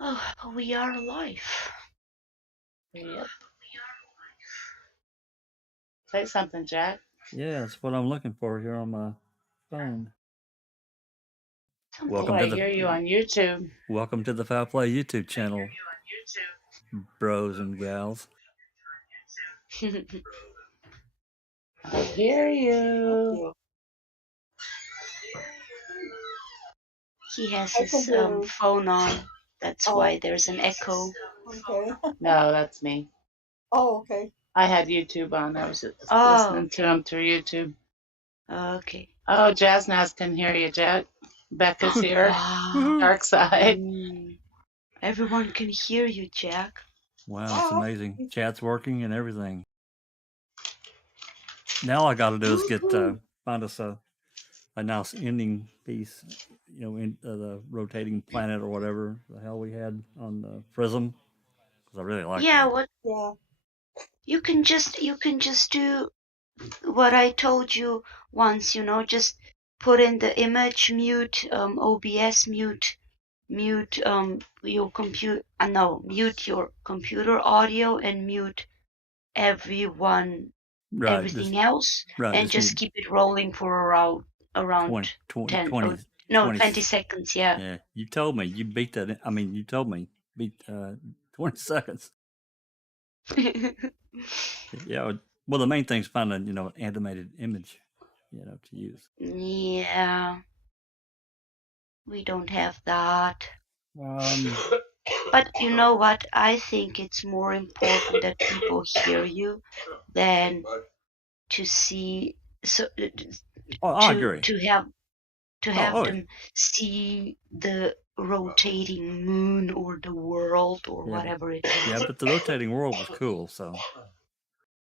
Oh, we are alive. Yep. Say something, Jack. Yeah, that's what I'm looking for here on my phone. Something. Welcome Oh, to I the hear you on YouTube. welcome to the Foul Play YouTube channel, bros and gals. I hear you. He has I his can do. phone on. That's Oh, why there's an echo. okay. No, that's me. Oh, okay. I had YouTube on. I was Oh, listening to him through YouTube. okay. Oh, Jazznaz can hear you, Jack. Becca's here. Wow. Dark side. Everyone can hear you, Jack. Wow, it's amazing. Chat's working and everything. Now all I got to do is get find us a nice ending piece, you know, in the rotating planet or whatever the hell we had on the Prism, because I really like Yeah, that. what Yeah. you can just do what I told you once, just put in the image, mute OBS, mute your computer, mute your computer audio and mute everything Just else, and just need keep it rolling for around 20 seconds. Yeah, you told me you beat that. I mean, you told me beat 20 seconds. Yeah. Well, the main thing's finding an animated image, to use. Yeah, we don't have that. Um, But you know what? I think it's more important that people hear you than to see. So I agree. to have Oh, them see the rotating moon or the world or Yeah, whatever it is. yeah, but the rotating world was cool. So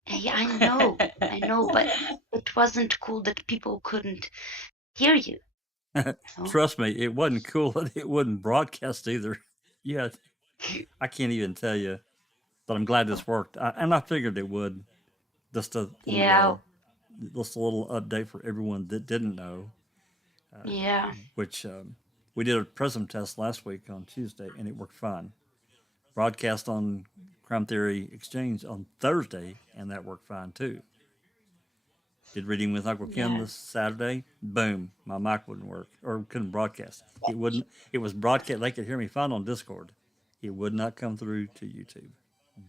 Yeah, I know, but it wasn't cool that people couldn't hear you. trust me, it wasn't cool. It wasn't broadcast either. Yeah, I can't even tell you. But I'm glad this worked, and I figured it would. Just a little, Yeah, just a little update for everyone that didn't know. yeah, Which we did a Prism test last week on Tuesday, and it worked fine. Broadcast on Crime Theory Exchange on Thursday, and that worked fine too. Did reading with Uncle Ken yeah. this Saturday. Boom, my mic wouldn't work or couldn't broadcast. It wouldn't. It was broadcast. They could hear me fine on Discord. It would not come through to YouTube.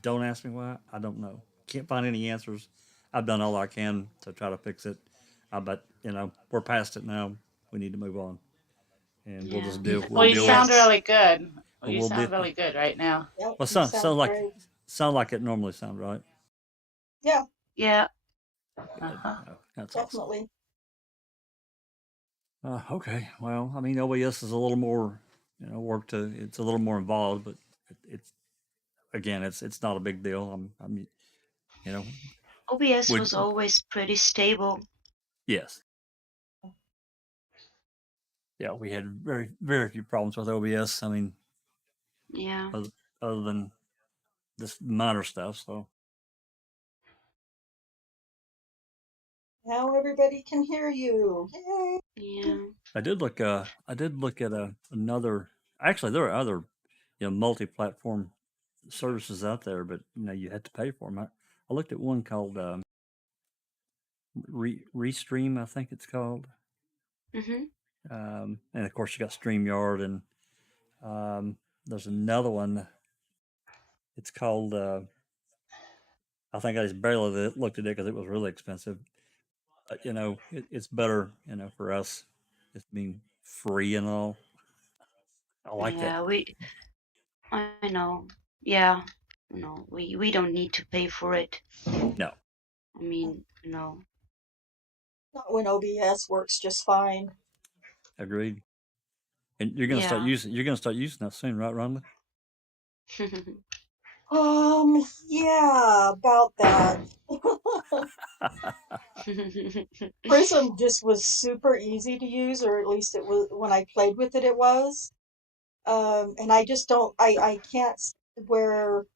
Don't ask me why. I don't know. Can't find any answers. I've done all I can to try to fix it. But we're past it now. We need to move on, and we'll just deal. Well, We'll you deal with sound it. really good. Well, you We'll sound deal. really good right now. Yep. Well, You sound great. sound like it normally sounds, right? Yeah. Yeah. Uh-huh. Oh, that's Definitely. awesome. Okay. Well, I mean, OBS is a little more, work to. It's a little more involved, but it's again, it's not a big deal. I'm OBS was always pretty stable. Yes. Yeah, we had very, very few problems with OBS. I mean, yeah, other than this minor stuff. So Now everybody can hear you. Yay. yeah. I did look. I did look at another. Actually, there are other, multi-platform services out there, but you had to pay for them. I looked at one called Restream, I think it's called. Mm-hmm. And of course, you got StreamYard, and there's another one. It's called. I think I just barely looked at it because it was really expensive. But it's better, for us. It's being free and all. I like that. I know. Yeah, we don't need to pay for it. No. I mean, no. Not when OBS works just fine. Agreed. And you're gonna start using. You're gonna start using that soon, right, Rhonda? Yeah, about that. Prism just was super easy to use, or at least it was when I played with it. It was, and I just don't. I can't see where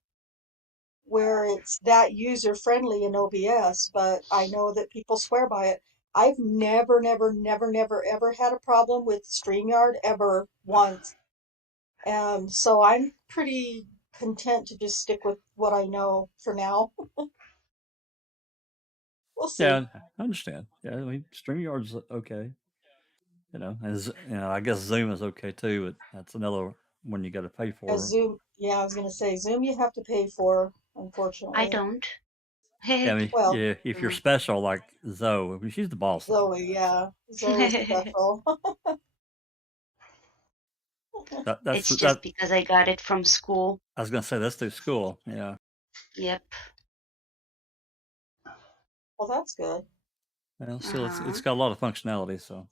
it's that user friendly in OBS, but I know that people swear by it. I've never ever had a problem with StreamYard ever once. So I'm pretty content to just stick with what I know for now. We'll see. Yeah, I understand. Yeah, I mean, StreamYard's okay. I guess Zoom is okay too, but that's another one you got to pay for. Zoom, yeah, I was gonna say Zoom you have to pay for, I unfortunately. don't. Yeah, I mean, Well, yeah, if you're special like Zoe, I mean, she's the boss. Zoe, yeah, Zoe's special. It's just because I got it from school. I was gonna say that's through school. Yeah. Yep. Well, that's good. Well, still, it's got a lot of functionality. So,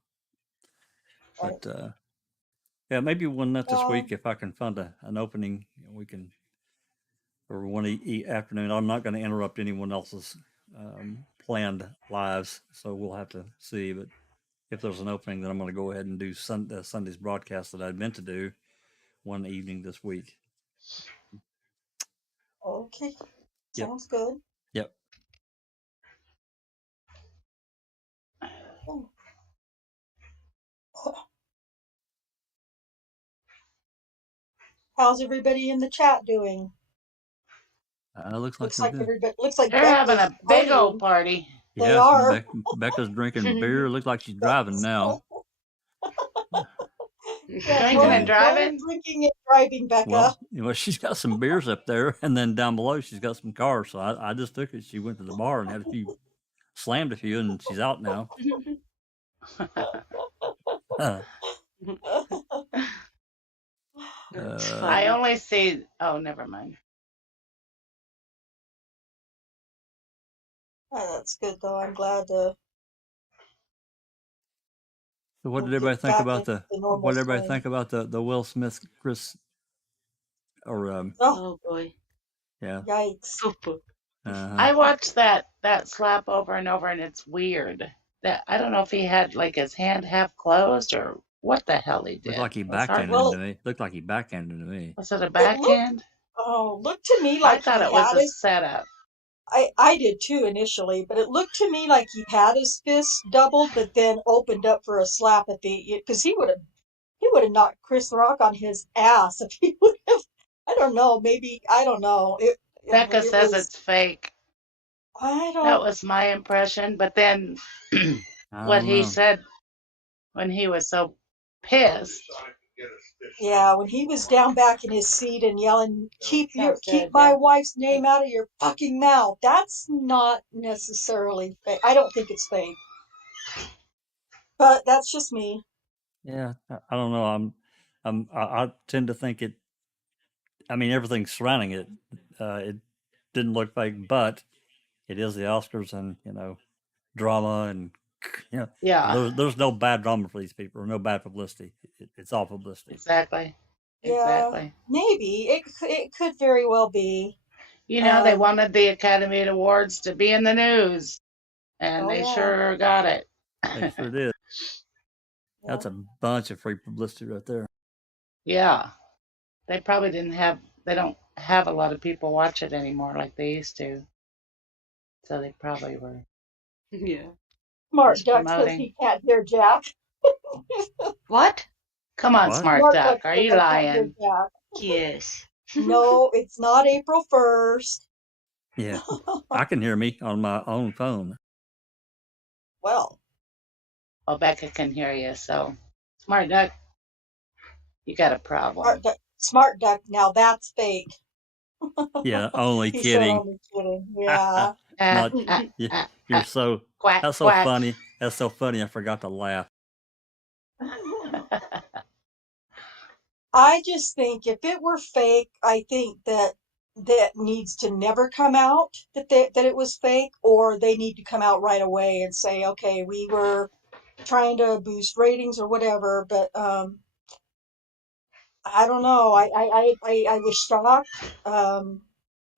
Right. but yeah, maybe one night this week if I can find an opening, we can, or one afternoon. I'm not going to interrupt anyone else's planned lives, so we'll have to see. But if there's an opening, then I'm going to go ahead and do Sunday's broadcast that I'd meant to do one evening this week. Okay, Yep. sounds good. Yep. Oh. How's everybody in the chat doing? Looks like everybody. Looks like they're having a big old party. They are. Becca's drinking beer. Looks like she's driving now. Drinking and driving? Drinking and driving, Becca. Well, she's got some beers up there, and then down below she's got some cars. So I just took it. She went to the bar and had slammed a few, and she's out now. I only see. Oh, never mind. Oh, that's good though. I'm glad to. So what did everybody think about the Will Smith Chris or oh boy. Yeah. Yikes. I watched that slap over and over, and it's weird. That I don't know if he had like his hand half closed or what the hell he did. Looked like he backhanded to me. Looked like he backhanded to me. Was it a backhand? Looked to me like I thought it was a setup. I did too initially, but it looked to me like he had his fist doubled, but then opened up for a slap at because he would have knocked Chris Rock on his ass if he would have. I don't know. Maybe I don't know. Becca says it's fake. I don't. That was my impression, but then what he said when he was so pissed. Yeah, when he was down back in his seat and yelling, keep my wife's name out of your fucking mouth. That's not necessarily fake. I don't think it's fake. But that's just me. Yeah, I don't know. I tend to think it. I mean, everything surrounding it, it didn't look fake, but it is the Oscars, and drama, and yeah, there's no bad drama for these people, or no bad publicity. It's all publicity. Exactly. Yeah, exactly. Maybe it could very well be. They wanted the Academy Awards to be in the news, and they sure got it. They sure did. That's a bunch of free publicity right there. Yeah, they probably they don't have a lot of people watch it anymore like they used to. So they probably were. Yeah. Smart Duck says he can't hear Jack. What? Come on, Smart Duck. Are you lying? Yes. No, it's not April 1st. Yeah, I can hear me on my own phone. Well. Oh, Becca can hear you, so Smart Duck, you got a problem. Smart Duck, now that's fake. Yeah, only kidding. Only kidding. Yeah. You're so quack, that's so quack. funny. That's so funny. I forgot to laugh. I just think if it were fake, I think that needs to never come out that it was fake, or they need to come out right away and say, okay, we were trying to boost ratings or whatever. But I don't know. I was shocked.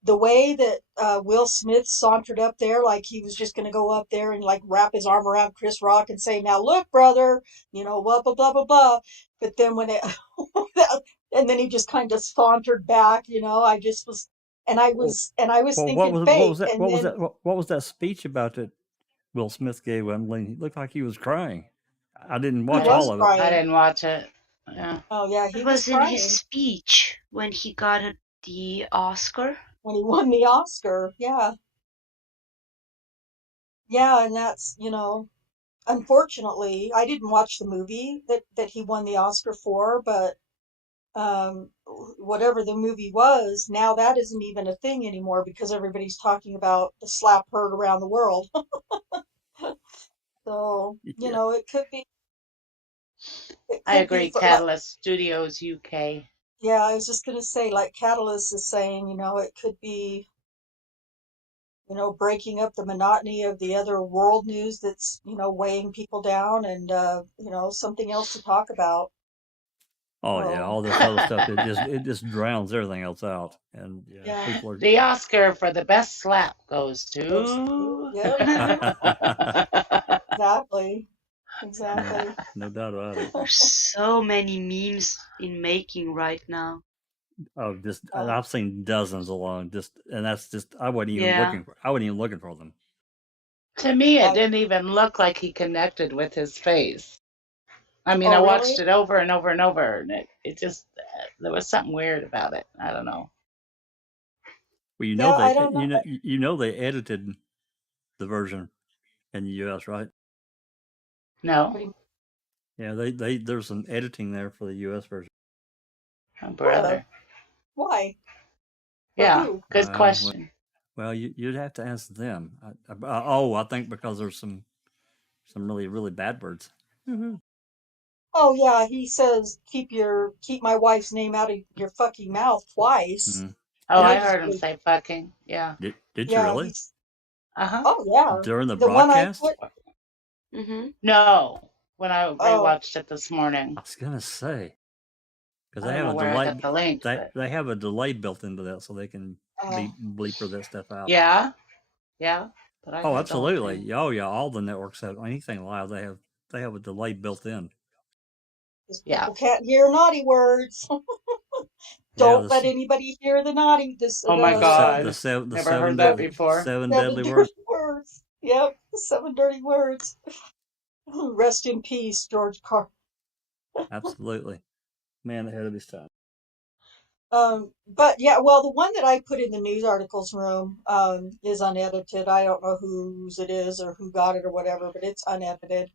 The way that Will Smith sauntered up there, like he was just going to go up there and like wrap his arm around Chris Rock and say, "Now look, brother, blah blah blah blah blah." But then when and then he just kind of sauntered back. I just was, and I was thinking, what was that speech about that Will Smith gave? He looked like he was crying. I didn't watch all of it. I didn't watch it. Yeah. Oh yeah, It he was was in crying his speech when he got the Oscar. when he won the Oscar. Yeah, yeah, and that's unfortunately, I didn't watch the movie that he won the Oscar for, but um, whatever the movie was, now that isn't even a thing anymore because everybody's talking about the slap heard around the world. So, Yeah. it I could be agree. for like, Catalyst Studios UK. yeah, I was just gonna say, like Catalyst is saying, it could be, breaking up the monotony of the other world news that's, weighing people down and, something else to talk about. Oh yeah, So, all this other stuff it just drowns everything else out, and yeah, yeah, people are. The Oscar for the best slap goes those, to. yep, exactly, no, exactly. no doubt about it. There's so many memes in making right now. Oh, just Oh, I've seen dozens along, and that's just I wasn't even Yeah. looking. I wasn't even looking for them. To me, it I, didn't even look like he connected with his face. I mean, I oh, watched really? it over and over and over, and it just, there was something weird about it. I don't know. Well, you know Yeah, I they don't know. they edited the version in the U.S., right? No? Yeah, they there's some editing there for the U.S. version. Oh, Where? brother. Why? For Yeah, who? good question. Well, you'd have to ask them. I think because there's some really really bad words. Oh yeah, he says keep my wife's name out of your fucking mouth twice. Mhm. Oh, I Did, heard him Allegedly. say fucking. Yeah. did you Yeah, really he's Uh-huh. oh yeah. during the The one I broadcast? put Mm-hmm. No, when I oh rewatched it this morning. I was gonna say because I they don't have know a where I delay. got the link, They but they have a delay built into that, so they can oh bleeper that stuff out. yeah, yeah. But I Oh, heard the whole absolutely. thing. Oh, yeah. All the networks have anything live. They have a delay built in. because Yeah. people can't hear naughty words. Yeah, Don't let anybody hear the naughty this Oh my the God. Never heard that before. seven seven deadly words. dirty words. Yep, the seven dirty words. Rest in peace, George Carl. Absolutely, man ahead of his time. But yeah, well, the one that I put in the news articles room is unedited. I don't know whose it is or who got it or whatever, but it's unedited.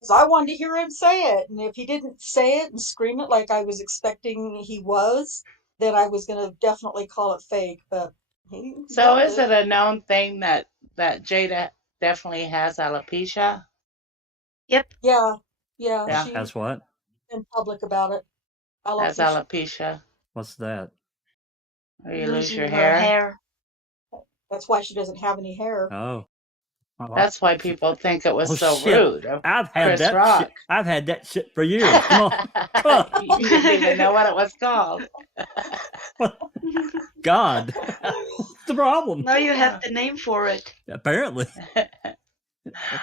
Because I wanted to hear him say it, and if he didn't say it and scream it like I was expecting he was, then I was gonna definitely call it fake. But he So yelled is it. it a known thing that Jada definitely has alopecia? Yep. Yeah, yeah, Yeah, she Has what? in public about it. has Alopecia. alopecia. What's that? Or you lose Losing your her hair. hair. That's why she doesn't have any hair. Oh, That's why people think it was oh so shit! rude of I've had Chris that Rock. shit. I've had that shit for years. Come on, come You didn't even know what it was called. on. God, what's the problem? Now you have the name for it. Apparently.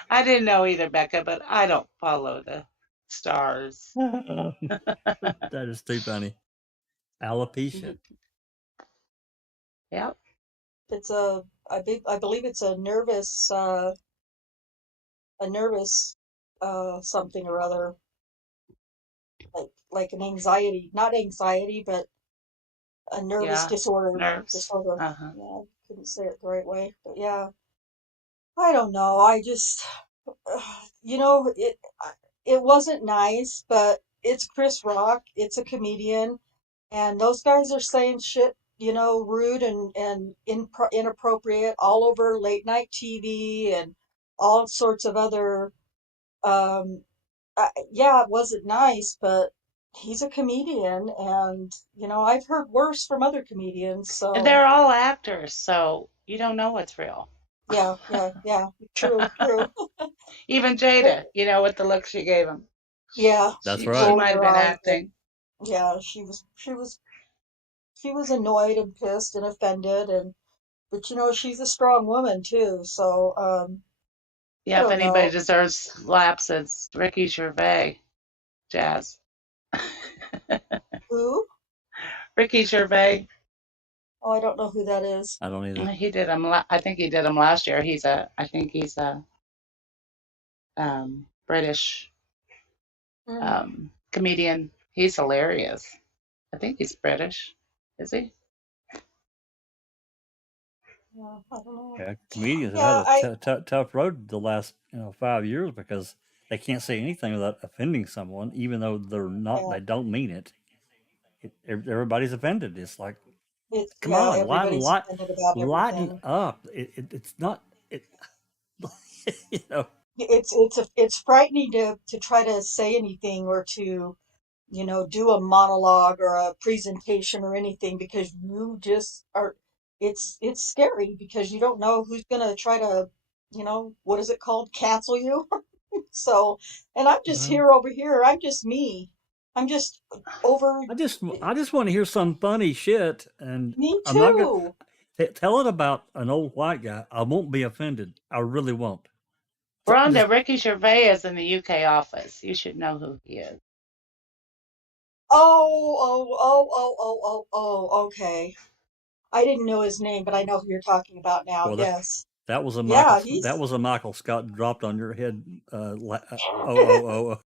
I didn't know either, Becca, but I don't follow the stars. That is too funny. Alopecia. Yep. It's I believe it's a nervous something or other, like an anxiety, not anxiety, but a nervous Yeah. disorder. Nerves. Disorder. Uh-huh. Yeah, I couldn't say it the right way, but yeah, I don't know. I just, you know, it wasn't nice, but it's Chris Rock. It's a comedian, and those guys are saying shit, rude and inappropriate all over late night TV and all sorts of other. Um, yeah, it wasn't nice, but he's a comedian, and I've heard worse from other comedians. And So they're all actors, so you don't know what's real. yeah, yeah, yeah, true, true. Even Jada, with the look she gave him. Yeah, That's She right. she rolling might have her been eyes, but acting. yeah, she was annoyed and pissed and offended, and but she's a strong woman too. So I Yeah, if don't anybody know deserves slaps, it's Ricky Gervais. Jazz. who. Ricky Gervais. Oh, I don't know who that is. I don't either. He did him. I think he did him last year. I think he's a British Mm, comedian. He's hilarious. I think he's British. Is he? Yeah, I don't know. Yeah, comedians have Yeah, had a tough road the last 5 years because they can't say anything without offending someone, even though yeah, they don't mean it. Everybody's offended. It's like, come yeah, on, everybody's offended about lighten everything. up. It's not it. You know. It's frightening to try to say anything or to, do a monologue or a presentation or anything because you just are. It's scary because you don't know who's gonna try to, what is it called, cancel you. So, and I'm just Well, here over here. I'm just me. I'm just over. I just want to hear some funny shit, and Me I'm not gonna too. tell it about an old white guy. I won't be offended. I really won't. Rhonda, Just Ricky Gervais is in the UK office. You should know who he is. Oh, okay. I didn't know his name, but I know who you're talking about now. well, Yes. that was a Yeah, That he's. was a Michael Scott dropped on your head. Oh, oh, oh, oh.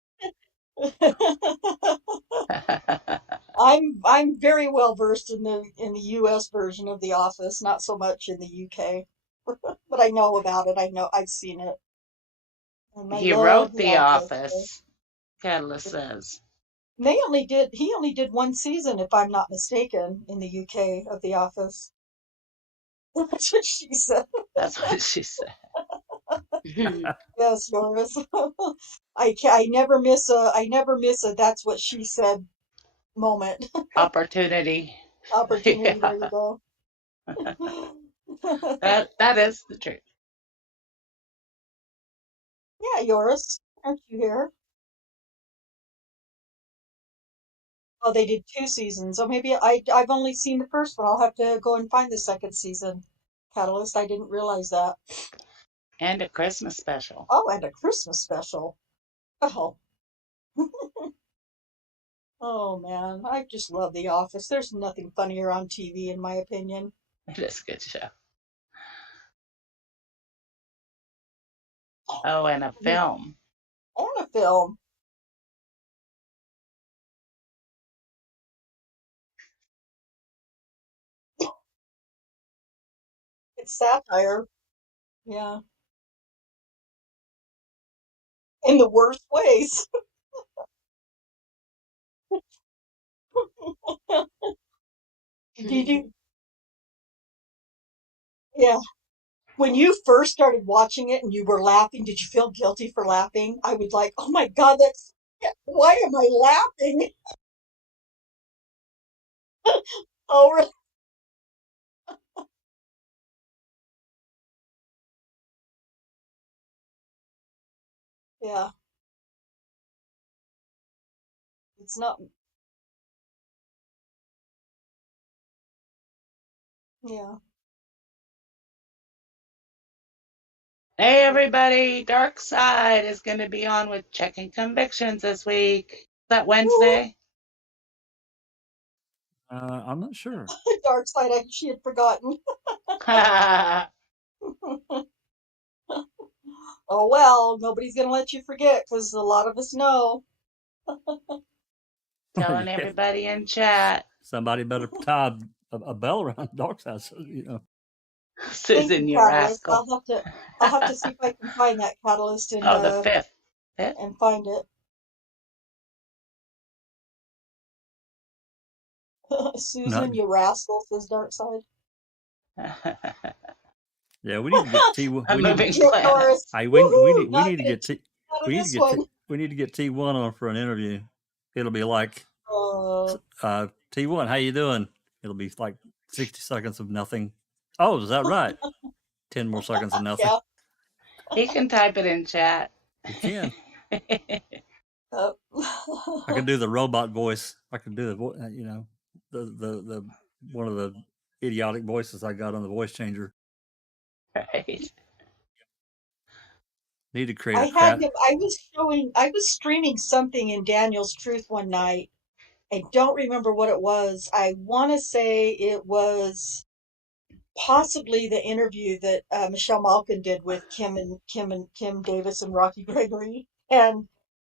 I'm very well versed in the US version of The Office, not so much in the UK. But I know about it. I know I've seen it. And I He love wrote The The Office. Office, Catalyst says. He only did one season, if I'm not mistaken, in the UK of The Office. That's what she said. That's what she said. Yes, Doris. I never miss a that's what she said moment. Opportunity. Opportunity, there Yeah, you go. that is the truth. Yeah, Yoris, aren't you here? Oh, they did two seasons. So maybe I've only seen the first one. I'll have to go and find the second season. Catalyst, I didn't realize that. And a Christmas special. Oh, and a Christmas special. Oh, oh man, I just love The Office. There's nothing funnier on TV, in my opinion. It is a good show. Oh, and a film. And a film. It's satire. Yeah, in the worst ways. Did you? Yeah. When you first started watching it and you were laughing, did you feel guilty for laughing? I was like, oh my God, why am I laughing? Oh, really? Yeah, it's not, yeah. Hey, everybody. Dark Side is going to be on with Checking Convictions this week. Is that Woo! Wednesday? I'm not sure. Dark side, she had forgotten. Oh well, nobody's gonna let you forget because a lot of us know. Telling Yeah, everybody in chat. somebody better tie a bell around the dark side. So, Thank you, Susan, you Catalyst. rascal. I'll have to see if I can find that Catalyst Oh, the fifth. Fifth? and find it. not. Susan, you rascal, says Dark Side. Yeah, we need to get T. A We need. moving Yep, planet. Doris. Woohoo! We Not need to gonna get T. out of We need to this get one. We need to get T1 on for an interview. It'll be like, Uh, T1, how you doing? It'll be like 60 seconds of nothing. Oh, is that right? 10 more seconds of nothing. yeah. He can type it in chat. You can. Uh, I can do the robot voice. I can do the one of the idiotic voices I got on the voice changer. Right. Need to create a crap. I was streaming something in Daniel's Truth one night. I don't remember what it was. I want to say it was possibly the interview that Michelle Malkin did with Kim Davis and Rocky Gregory. And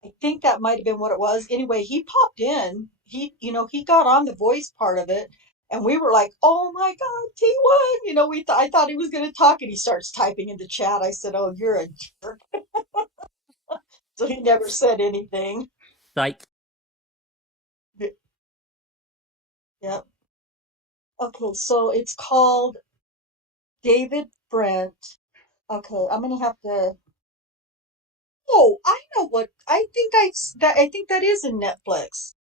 I think that might have been what it was. Anyway, he popped in. He got on the voice part of it, and we were like, "Oh my God, T1!" I thought he was going to talk, and he starts typing in the chat. I said, "Oh, you're a jerk." So he never said anything. Psych. Yep. Okay, so it's called David Brent. Okay, I'm gonna have to. Oh, I know what. I think that is in Netflix.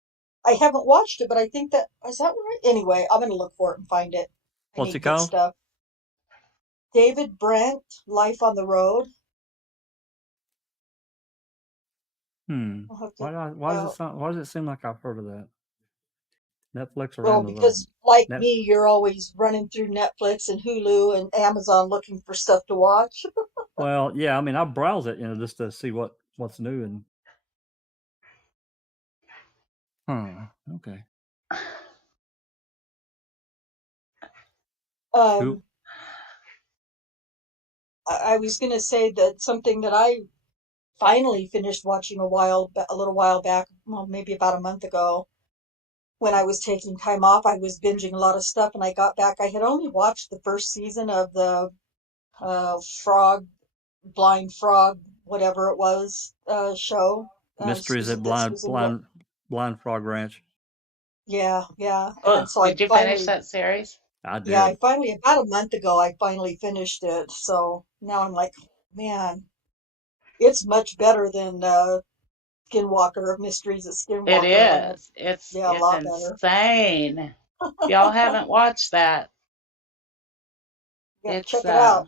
I haven't watched it, but I think that is that right. Anyway, I'm gonna look for it and find it. I What's need it good called? stuff. David Brent, Life on the Road. I'll have to. Why does it seem like I've heard of that? Netflix or Well, Amazon? because like Net. me, you're always running through Netflix and Hulu and Amazon looking for stuff to watch. Well, yeah. I mean, I browse it, just to see what's new and. Okay. Who? Um, I was gonna say that something that I finally finished watching a little while back, well, maybe about a month ago, when I was taking time off. I was binging a lot of stuff, and I got back. I had only watched the first season of the Frog, Blind Frog, whatever it was, show. Mysteries at Susan, Blind Frog Ranch. yeah, yeah. Oh, And so did you finish that series? I yeah, did. about a month ago, I finally finished it. So now I'm like, man, it's much better than Skinwalker, Mysteries at It Skinwalker. And is. It's yeah, a it's lot better. insane. If y'all haven't watched that, Yeah, it's check it out.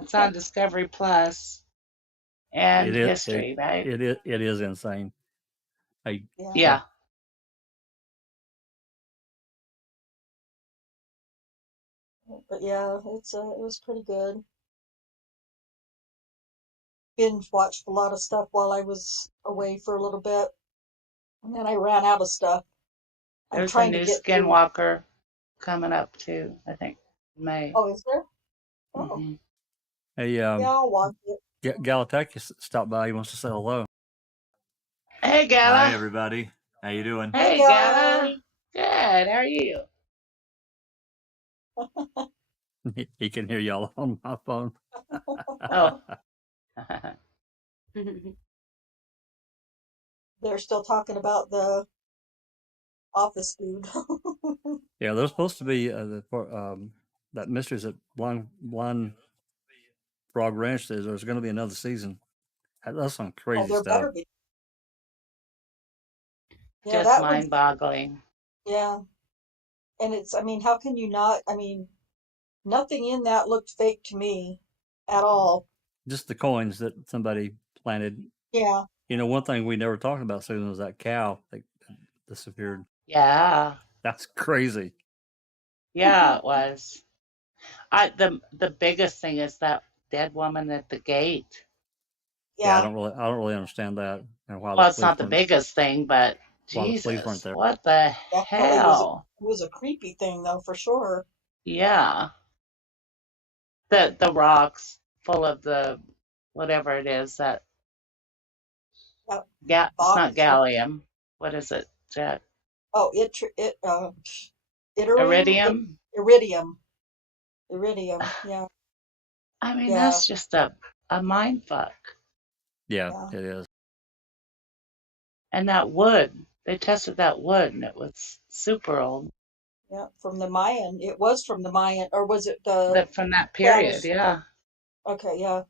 it's on Discovery Plus and It is. It, History, right? it is insane. Hey, Yeah, yeah. Yeah. but yeah, it was pretty good. Binge watched a lot of stuff while I was away for a little bit, and then I ran out of stuff. I'm There's a trying to new get through. Skinwalker coming up too, I think, May. Oh, is there? Oh, Hmm. Hey, yeah, I'll watch it. Galacticus stopped by. He wants to say hello. Hey, Hi, Gala. everybody. How you doing? Hey, Hey, Gala. Gala. Good. How are you? He can hear y'all on my phone. Oh. They're still talking about the office dude. Yeah, there's supposed to be that Mysteries at Blind Frog Ranch. There's going to be another season. That's some Oh, crazy there stuff. better be. Yeah, Just that one's, mind-boggling. yeah. And I mean, how can you not? I mean, nothing in that looked fake to me at all. Just the coins that somebody planted. Yeah, One thing we never talked about, Susan, was that cow that disappeared. Yeah. That's crazy. Yeah, it was. The biggest thing is that dead woman at the gate. Yeah, I yeah. don't really understand that and why the Well, it's police not the weren't biggest thing, but weren't Jesus, there. what the Definitely hell? was a creepy thing though, for sure. Yeah. The rocks full of the whatever it is that That it's not box. gallium. What is it, Jack? Oh, iridium, Iridium? iridium, iridium. Yeah, I mean, yeah, that's just a mind fuck. Yeah, yeah, it is. And that wood, they tested that wood and it was super old. yeah. From the Mayan, it was from the Mayan, or was it the That from that period, Spanish? yeah. Okay, yeah,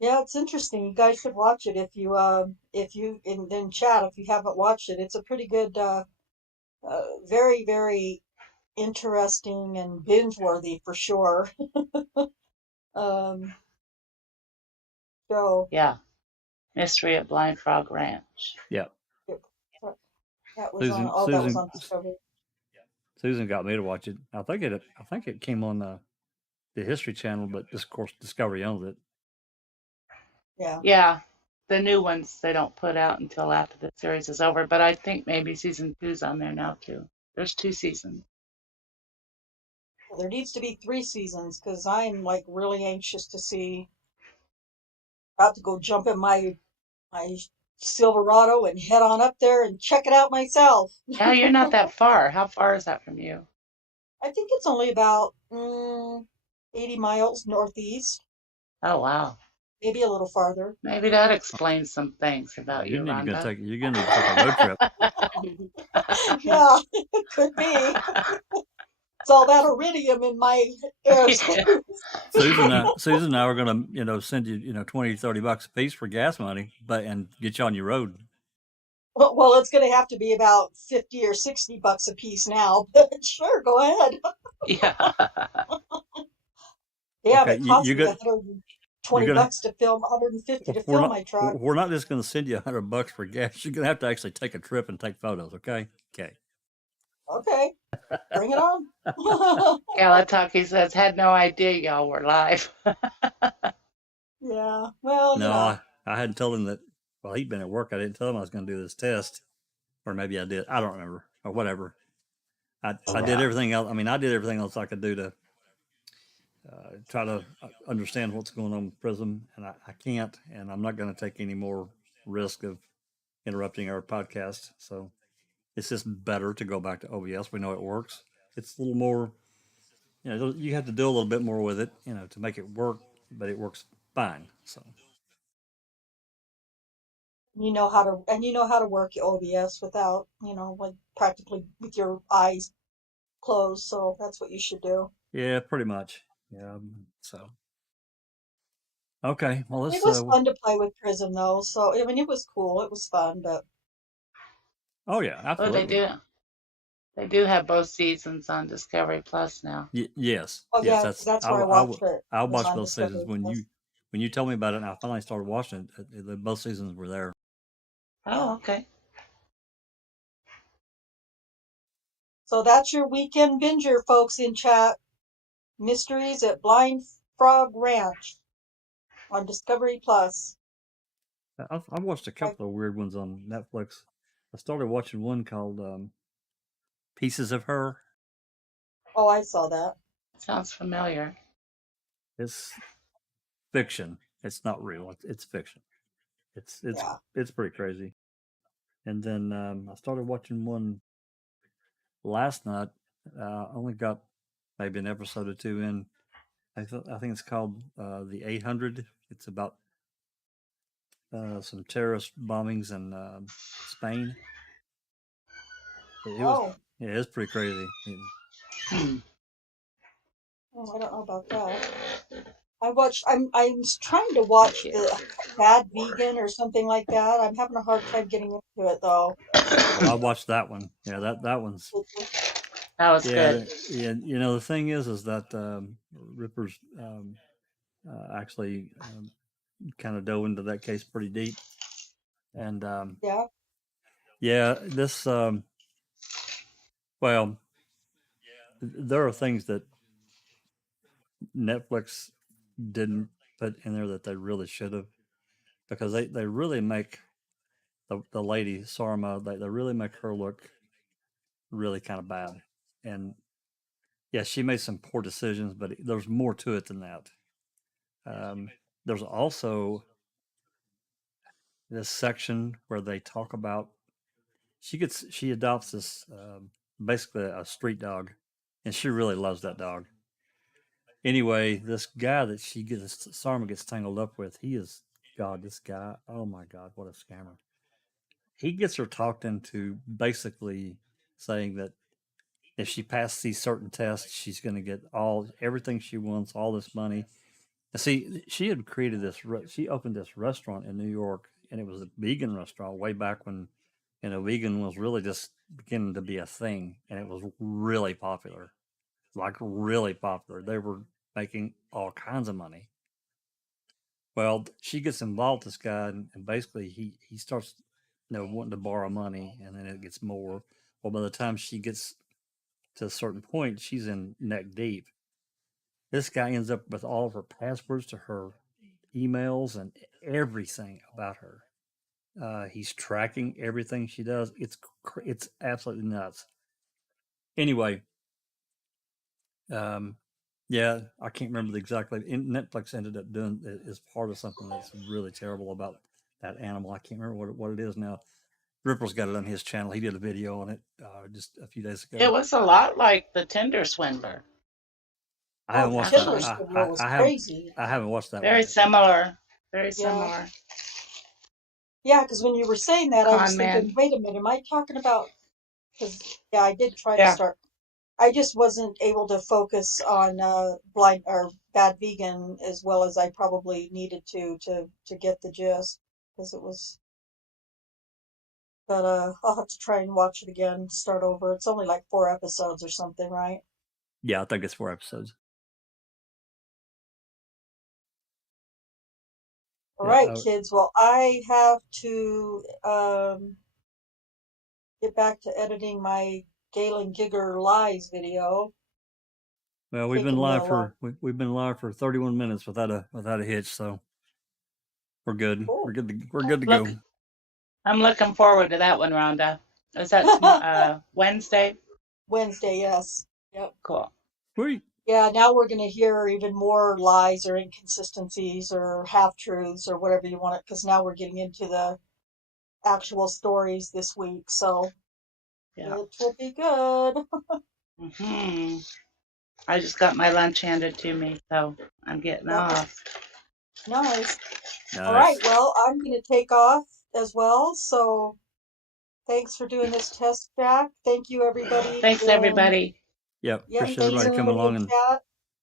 yeah. It's interesting. You guys should watch it if you in chat if you haven't watched it. It's a pretty good, very very interesting and binge worthy for sure. Um, so Yeah. Mystery at Blind Frog Ranch. Yeah. it, that was on. Susan Oh, that was Susan on Discovery. Susan got me to watch it. I think it came on the History Channel, but of course Discovery owns it. Yeah. Yeah. The new ones they don't put out until after the series is over, but I think maybe season 2's on there now too. There's 2 seasons. Well, there needs to be 3 seasons because I'm like really anxious to see. About to go jump in my Silverado and head on up there and check it out myself. Yeah, you're not that far. How far is that from you? I think it's only about 80 miles northeast, Oh, wow. maybe a little farther. Maybe that explains some things about You're you, gonna Rhonda. need to take a road trip. Yeah, it could be. It's all that iridium in my airspace. Susan and I were gonna, send you, $20-$30 a piece for gas money, and get you on your road. Well, it's going to have to be about 50 or 60 bucks a piece now, but sure, go ahead. Yeah. Damn, Okay, it cost me you're 120 gonna. bucks to film, 150 to We're fill not. my truck. We're not just gonna send you $100 for gas. You're gonna have to actually take a trip and take photos. Okay. Okay. Okay, bring it on. Galataki says, had no idea y'all were live. Yeah, well, No, I hadn't told him that. Well, he'd been at work. I didn't tell him I was going to do this test, or maybe I did. I don't remember, or whatever. I did everything else. I mean, I did everything else I could do to try to understand what's going on with Prism, and I can't, and I'm not going to take any more risk of interrupting our podcast. So it's just better to go back to OBS. We know it works. It's a little more, you have to do a little bit more with it, to make it work, but it works fine. So you know how to work your OBS without, like practically with your eyes closed. So that's what you should do. yeah, pretty much. Yeah. So okay, well It let's. was fun to play with Prism though. So I mean, it was cool. It was fun, but Oh yeah, Oh, absolutely. they do have both seasons on Discovery Plus now. Yes, oh yes. yeah, that's where I watched it. I Was watched on both seasons Discovery Plus. when you told me about it, and I finally started watching it. Both seasons were there. Oh, okay. So that's your weekend binger, folks in chat. Mysteries at Blind Frog Ranch on Discovery Plus. I've watched a couple of weird ones on Netflix. I started watching one called Pieces of Her. Oh, I saw that. Sounds familiar. It's fiction. It's not real. It's fiction. Yeah. It's pretty crazy. And then I started watching one last night. Only got maybe an episode or two in. I think it's called The 800. It's about some terrorist bombings in Spain. It's pretty crazy. Oh, I don't know about that. I'm trying to watch the Bad Vegan or something like that. I'm having a hard time getting into it though. Well, I watched that one. Yeah, that one's. That was good. Yeah, the thing is that Ripper's actually kind of dove into that case pretty deep, and this well, there are things that Netflix didn't put in there that they really should have, because they really make the lady Sarma, they really make her look really kind of bad, and yeah, she made some poor decisions, but there's more to it than that. There's also this section where they talk about she adopts this basically a street dog, and she really loves that dog. Anyway, this guy that Sarma gets tangled up with, this guy, oh my God, what a scammer. He gets her talked into basically saying that if she passes these certain tests, she's going to get everything she wants, all this money. See, she had created she opened this restaurant in New York, and it was a vegan restaurant way back when, vegan was really just beginning to be a thing, and it was really popular, like really popular. They were making all kinds of money. Well, she gets involved with this guy, and basically he starts, wanting to borrow money, and then it gets more. Well, by the time she gets to a certain point, she's in neck deep. This guy ends up with all of her passwords to her emails and everything about her. He's tracking everything she does. It's absolutely nuts. Anyway, yeah, I can't remember the exactly. Netflix ended up doing is part of something that's really terrible about that animal. I can't remember what it is now. Ripper's got it on his channel. He did a video on it just a few days ago. It was a lot like the Tinder Swindler. I haven't watched Tinder that. Swindler was crazy. I haven't watched that. Very one. similar. Very similar. Yeah, because when you were saying that, I was thinking, Con wait a minute, am I talking about? Because I did try to start. I just wasn't able to focus on blind or bad vegan as well as I probably needed to get the gist, because it was. But I'll have to try and watch it again, start over. It's only like 4 episodes or something, right? Yeah, I think it's 4 episodes. All right, kids. Well, I have to get back to editing my Galen Gigger Lies video. Well, we've been live for 31 minutes without a hitch, so we're good. Cool. We're good to go. I'm looking forward to that one, Rhonda. Is that Wednesday? Wednesday, yes. Yep. Cool. Sweet. Yeah, now we're going to hear even more lies or inconsistencies or half-truths or whatever you want it, because now we're getting into the actual stories this week, so it will be good. I just got my lunch handed to me, so I'm getting off. Nice. All right, well, I'm going to take off as well, so thanks for doing this test, Jack. Thank you, everybody. Thanks, everybody. Yep, appreciate everybody coming along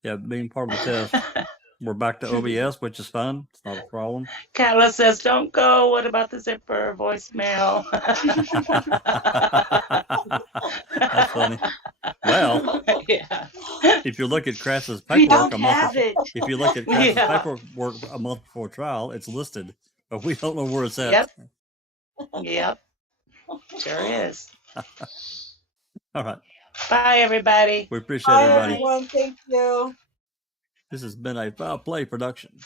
and being part of the test. We're back to OBS, which is fun. It's not a problem. Catla says, don't go. What about the zipper voicemail? That's funny. Well, if you look at Crass's paperwork if you look at Crass's paperwork a month before trial, it's listed, but we don't know where it's at. Yep. Sure is. All right. Bye, everybody. We appreciate everybody. Bye, everyone. Thank you. This has been a Foul Play production.